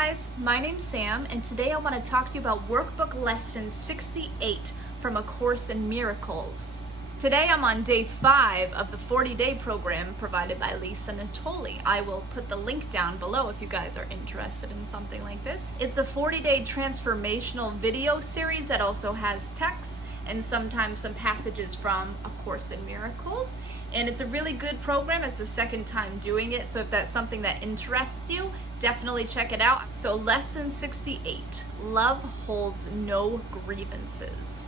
guys, my name's Sam, and today I want to talk to you about Workbook Lesson 68 from A Course in Miracles. Today I'm on day 5 of the 40-day program provided by Lisa Natoli. I will put the link down below if you guys are interested in something like this. It's a 40-day transformational video series that also has text and sometimes some passages from A Course in Miracles. And it's a really good program. It's the second time doing it, so if that's something that interests you, definitely check it out. So lesson 68, love holds no grievances.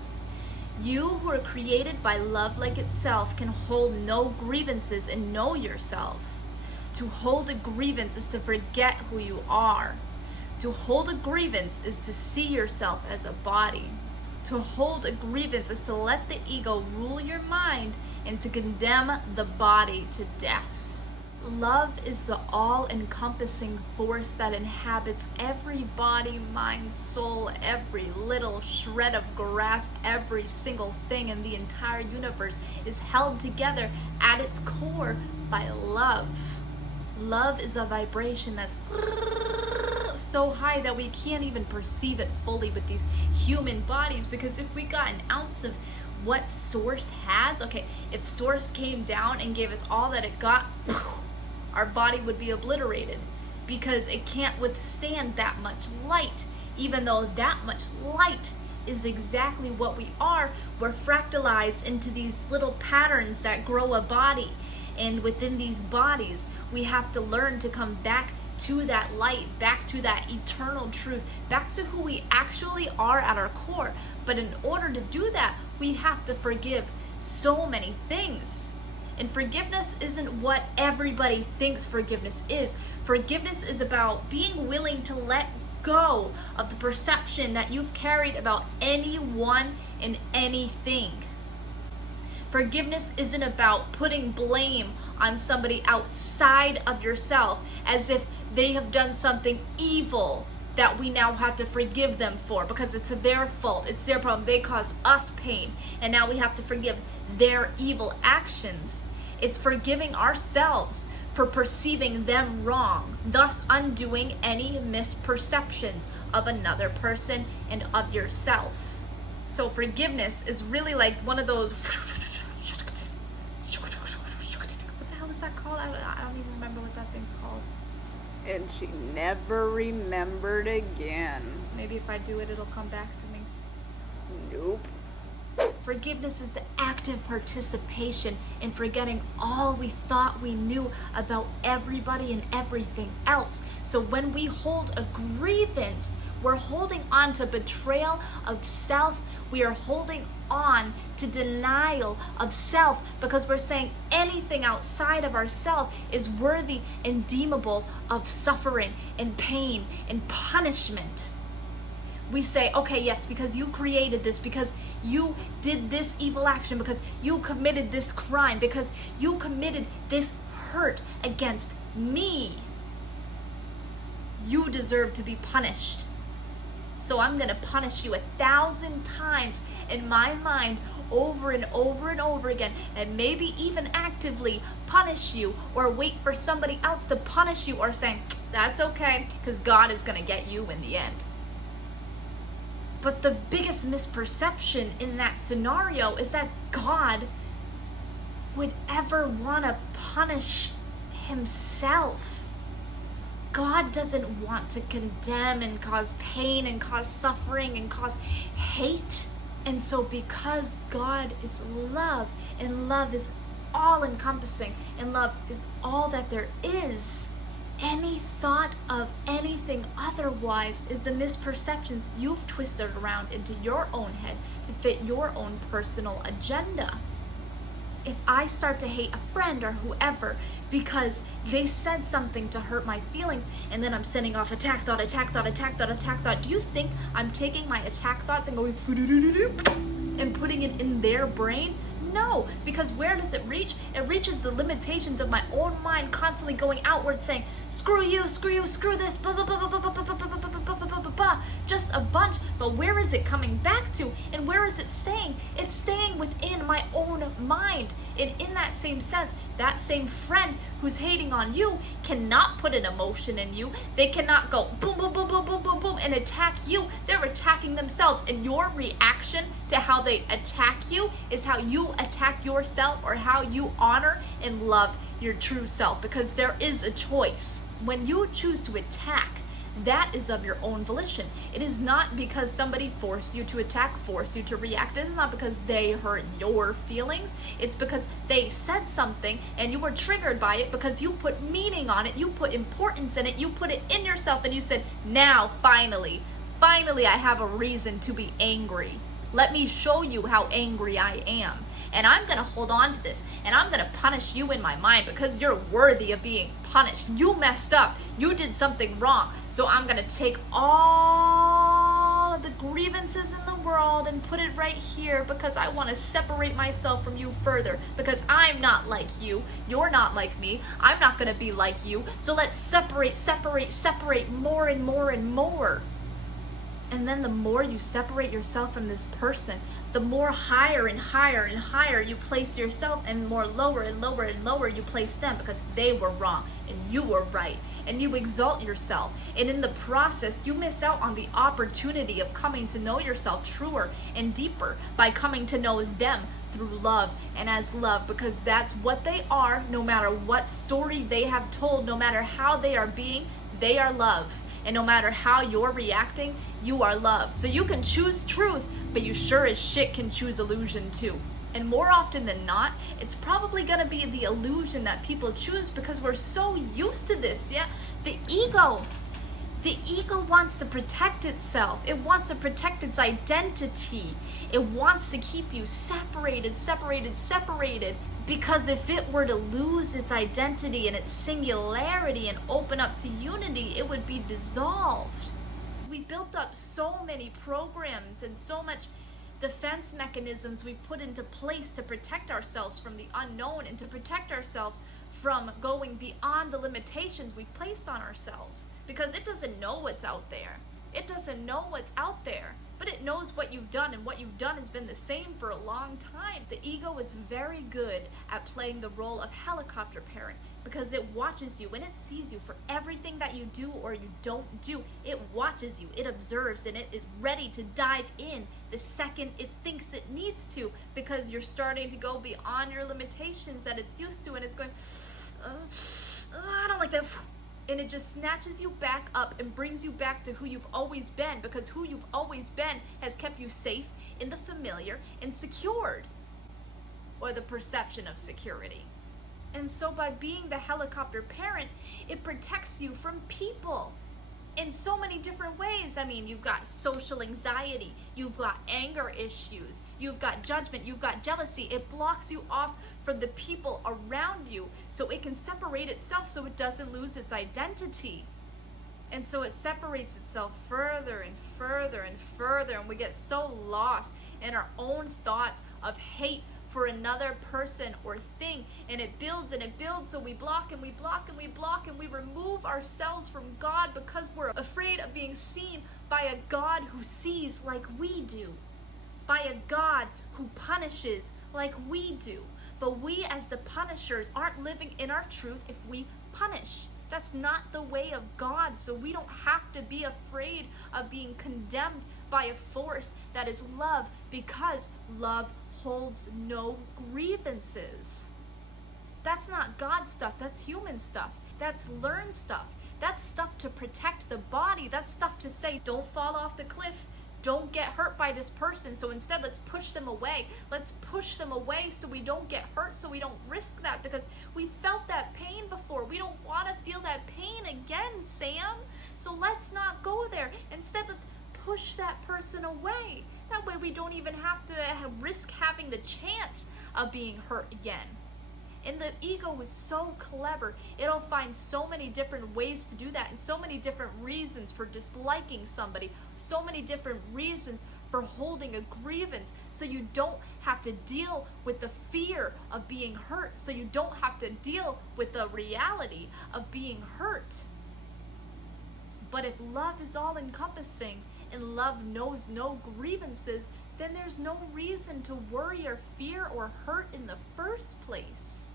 You who are created by love like itself can hold no grievances and know yourself. To hold a grievance is to forget who you are. To hold a grievance is to see yourself as a body. To hold a grievance is to let the ego rule your mind and to condemn the body to death. Love is the all-encompassing force that inhabits every body, mind, soul, every little shred of grass, every single thing in the entire universe is held together at its core by love. Love is a vibration that's so high that we can't even perceive it fully with these human bodies, because if we got an ounce of what Source has, okay, if Source came down and gave us all that it got, our body would be obliterated because it can't withstand that much light. Even though that much light is exactly what we are, we're fractalized into these little patterns that grow a body. And within these bodies, we have to learn to come back to that light, back to that eternal truth, back to who we actually are at our core. But in order to do that, we have to forgive so many things. And forgiveness isn't what everybody thinks forgiveness is. Forgiveness is about being willing to let go of the perception that you've carried about anyone and anything. Forgiveness isn't about putting blame on somebody outside of yourself as if they have done something evil that we now have to forgive them for because it's their fault, it's their problem, they caused us pain, and now we have to forgive their evil actions. It's forgiving ourselves for perceiving them wrong, thus undoing any misperceptions of another person and of yourself. So forgiveness is really like one of those, what the hell is that called? I don't even remember what that thing's called. And she never remembered again. Maybe if I do it, it'll come back to me. Nope. Forgiveness is the active participation in forgetting all we thought we knew about everybody and everything else. So when we hold a grievance, we're holding on to betrayal of self. We are holding on to denial of self because we're saying anything outside of ourself is worthy and deemable of suffering and pain and punishment. We say, okay, yes, because you created this, because you did this evil action, because you committed this crime, because you committed this hurt against me, you deserve to be punished. So I'm going to punish you 1,000 times in my mind over and over and over again, and maybe even actively punish you or wait for somebody else to punish you, or saying, that's okay, because God is going to get you in the end. But the biggest misperception in that scenario is that God would ever want to punish himself. God doesn't want to condemn and cause pain and cause suffering and cause hate. And so because God is love, and love is all-encompassing, and love is all that there is, any thought of anything otherwise is the misperceptions you've twisted around into your own head to fit your own personal agenda. If I start to hate a friend or whoever because they said something to hurt my feelings, and then I'm sending off attack thought, attack thought, attack thought, attack thought, do you think I'm taking my attack thoughts and going and putting it in their brain? No, because where does it reach? It reaches the limitations of my own mind constantly going outward saying, screw you, screw this, blah, blah, blah, blah, blah, blah, blah, blah, blah, blah, blah, blah, blah, blah, blah. just a bunch, but where is it coming back to? And where is it staying? It's staying within my own mind. And in that same sense, that same friend who's hating on you cannot put an emotion in you. They cannot go boom, boom, boom, boom, boom, boom, boom, and attack you. They're attacking themselves. And your reaction to how they attack you is how you attack yourself, or how you honor and love your true self, because there is a choice. When you choose to attack, that is of your own volition. It is not because somebody forced you to attack, forced you to react. It is not because they hurt your feelings. It's because they said something and you were triggered by it, because you put meaning on it, you put importance in it, you put it in yourself, and you said, now, finally, I have a reason to be angry. Let me show you how angry I am. And I'm going to hold on to this, and I'm going to punish you in my mind, because you're worthy of being punished. You messed up. You did something wrong. So I'm going to take all of the grievances in the world and put it right here, because I want to separate myself from you further, because I'm not like you. You're not like me. I'm not going to be like you. So let's separate more and more and more. And then the more you separate yourself from this person, the more higher and higher and higher you place yourself, and more lower and lower and lower you place them, because they were wrong and you were right. And you exalt yourself. And in the process, you miss out on the opportunity of coming to know yourself truer and deeper by coming to know them through love and as love, because that's what they are. No matter what story they have told, no matter how they are being, they are love. And no matter how you're reacting, you are loved. So you can choose truth, but you sure as shit can choose illusion too. And more often than not, it's probably gonna be the illusion that people choose, because we're so used to this, yeah? The ego wants to protect itself. It wants to protect its identity. It wants to keep you separated. Because if it were to lose its identity and its singularity and open up to unity, it would be dissolved. We built up so many programs and so much defense mechanisms we put into place to protect ourselves from the unknown, and to protect ourselves from going beyond the limitations we placed on ourselves. Because it doesn't know what's out there. It doesn't know what's out there, but it knows what you've done, and what you've done has been the same for a long time. The ego is very good at playing the role of helicopter parent, because it watches you and it sees you for everything that you do or you don't do. It watches you, it observes, and it is ready to dive in the second it thinks it needs to, because you're starting to go beyond your limitations that it's used to, and it's going, I don't like that. And it just snatches you back up and brings you back to who you've always been, because who you've always been has kept you safe in the familiar and secured, or the perception of security. And so by being the helicopter parent, it protects you from people in so many different ways. I mean, you've got social anxiety, you've got anger issues, you've got judgment, you've got jealousy. It blocks you off from the people around you, so it can separate itself, so it doesn't lose its identity. And so it separates itself further and further and further, and we get so lost in our own thoughts of hate for another person or thing, and it builds, so we block and we block and we block, and we remove ourselves from God because we're afraid of being seen by a God who sees like we do, by a God who punishes like we do. But we as the punishers aren't living in our truth if we punish. That's not the way of God. So we don't have to be afraid of being condemned by a force that is love, because love holds no grievances. That's not God stuff, that's human stuff. That's learned stuff. That's stuff to protect the body. That's stuff to say, don't fall off the cliff. Don't get hurt by this person. So instead, let's push them away. Let's push them away so we don't get hurt, so we don't risk that, because we felt that pain before. We don't want to feel that pain again, Sam. So let's not go there. Instead, let's push that person away. That way we don't even have to risk having the chance of being hurt again. And the ego is so clever. It'll find so many different ways to do that, and so many different reasons for disliking somebody, so many different reasons for holding a grievance, so you don't have to deal with the fear of being hurt, so you don't have to deal with the reality of being hurt. But if love is all encompassing and love knows no grievances, then there's no reason to worry or fear or hurt in the first place.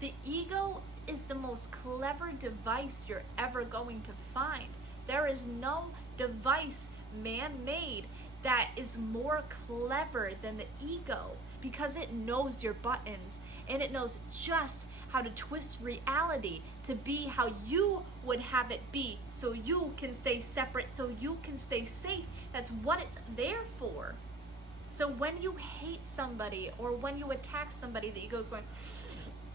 The ego is the most clever device you're ever going to find. There is no device man-made that is more clever than the ego, because it knows your buttons and it knows just how to twist reality to be how you would have it be, so you can stay separate, so you can stay safe. That's what it's there for. So when you hate somebody or when you attack somebody, the ego's going,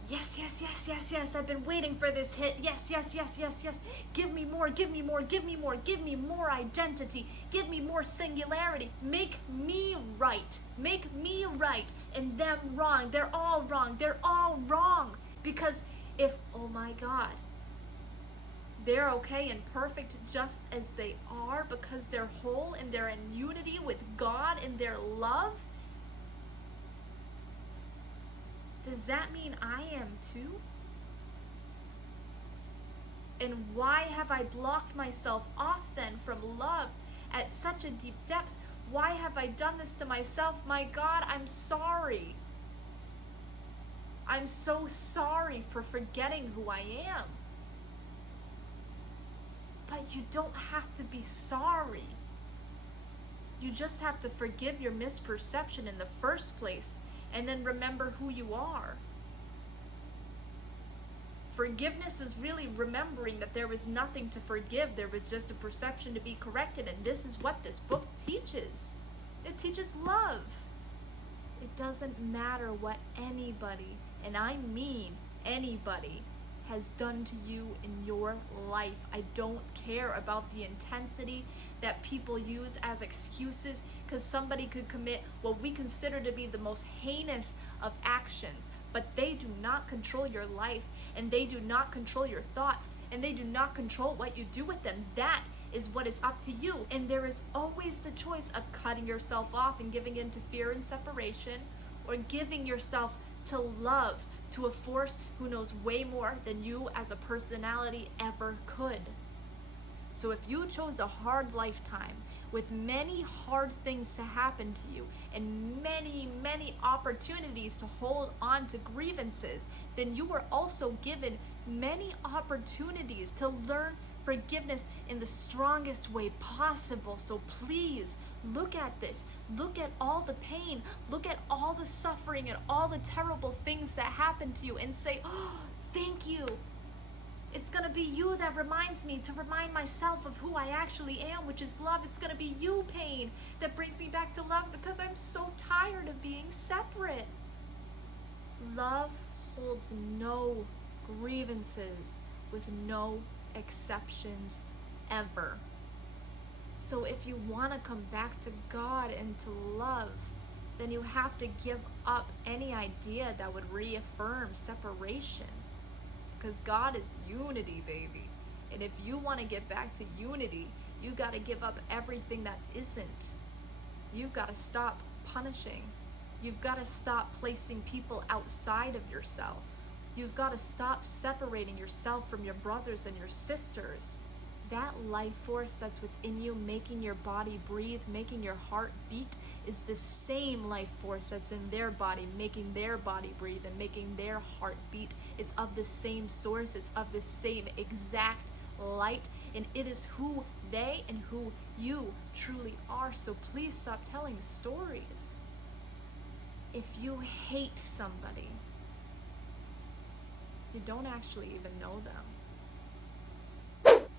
yes, yes, yes, yes, yes, I've been waiting for this hit. Yes, yes, yes, yes, yes. Give me more, give me more, give me more, give me more identity. Give me more singularity. Make me right. Make me right and them wrong. They're all wrong. They're all wrong. Because if, oh my God, they're okay and perfect just as they are because they're whole and they're in unity with God and their love, does that mean I am too? And why have I blocked myself off then from love at such a deep depth? Why have I done this to myself? My God, I'm sorry. I'm so sorry for forgetting who I am. But you don't have to be sorry. You just have to forgive your misperception in the first place and then remember who you are. Forgiveness is really remembering that there was nothing to forgive. There was just a perception to be corrected. And this is what this book teaches. It teaches love. It doesn't matter what anybody, and I mean anybody, has done to you in your life. I don't care about the intensity that people use as excuses, because somebody could commit what we consider to be the most heinous of actions, but they do not control your life, and they do not control your thoughts, and they do not control what you do with them. That is what is up to you. And there is always the choice of cutting yourself off and giving in to fear and separation, or giving yourself to love, to a force who knows way more than you as a personality ever could. So if you chose a hard lifetime with many hard things to happen to you and many, many opportunities to hold on to grievances, then you were also given many opportunities to learn forgiveness in the strongest way possible. So please look at this. Look at all the pain. Look at all the suffering and all the terrible things that happened to you and say, oh, thank you. It's gonna be you that reminds me to remind myself of who I actually am, which is love. It's gonna be you, pain, that brings me back to love, because I'm so tired of being separate. Love holds no grievances with no exceptions ever. So if you want to come back to God and to love, then you have to give up any idea that would reaffirm separation, because God is unity, baby. And if you want to get back to unity, you got to give up everything that isn't. You've got to stop punishing. You've got to stop placing people outside of yourself. You've got to stop separating yourself from your brothers and your sisters. That life force that's within you, making your body breathe, making your heart beat, is the same life force that's in their body, making their body breathe and making their heart beat. It's of the same source. It's of the same exact light. And it is who they and who you truly are. So please stop telling stories. If you hate somebody, you don't actually even know them.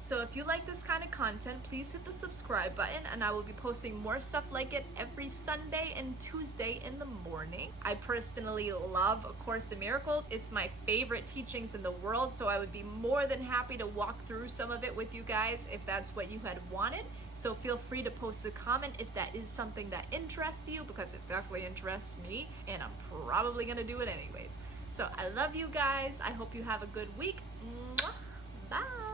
So if you like this kind of content, please hit the subscribe button, and I will be posting more stuff like it every Sunday and Tuesday in the morning. I personally love A Course in Miracles. It's my favorite teachings in the world, so I would be more than happy to walk through some of it with you guys if that's what you had wanted. So feel free to post a comment if that is something that interests you, because it definitely interests me, and I'm probably gonna do it anyways. So I love you guys. I hope you have a good week. Mwah. Bye.